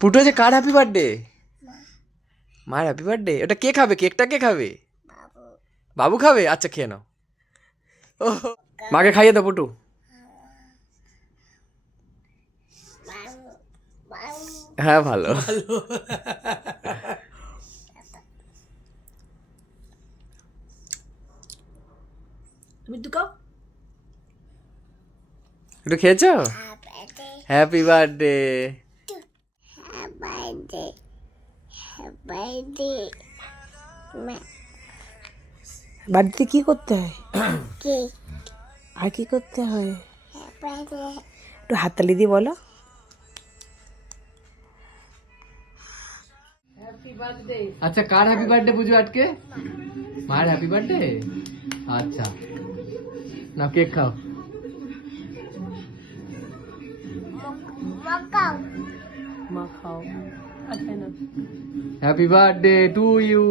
পুটু যে কার happy birthday? মায়ের happy birthday. ওটা কে খাবে? কেকটা কে খাবে? বাবু খাবে? আচ্ছা খেয়ে নাও। ও, মাকে খাইয়ে দাও পুটু। হ্যাঁ ভালো। তুমি তো খাও। একটু খেয়েছো? Happy birthday. বাড়িতে কি করতে হয়? আর কি করতে হয়? একটু হাততালি দিয়ে বলো। আচ্ছা কার হ্যাপি বার্থডে পুজো আজকে? মায়ের হ্যাপি বার্থডে। আচ্ছা না কেক খাও। মা খাও। আচ্ছা না। Happy birthday to you.